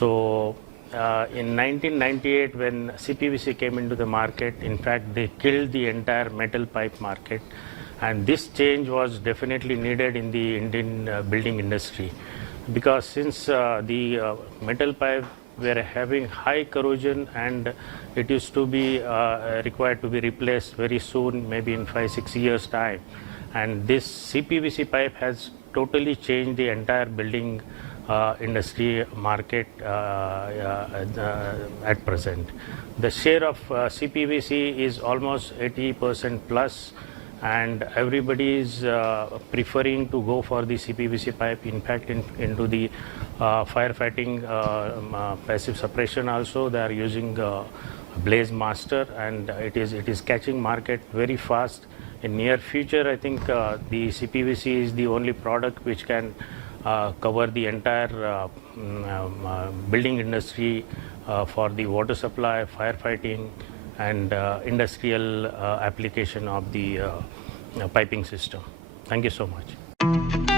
So in 1998, when CPVC came into the market, in fact, they killed the entire metal pipe market. And this change was definitely needed in the Indian building industry, because since the metal pipe were having high corrosion and it used to be required to be replaced very soon, maybe in 5-6 years time. And this CPVC pipe has totally changed the entire building industry market at present. The share of CPVC is almost 80% plus, and everybody is preferring to go for the CPVC pipe. In fact, into the firefighting passive suppression also, they are using Blaze Master, and it is catching market very fast. In near future, I think the CPVC is the only product which can cover the entire building industry for the water supply, firefighting, and industrial application of the piping system. Thank you so much.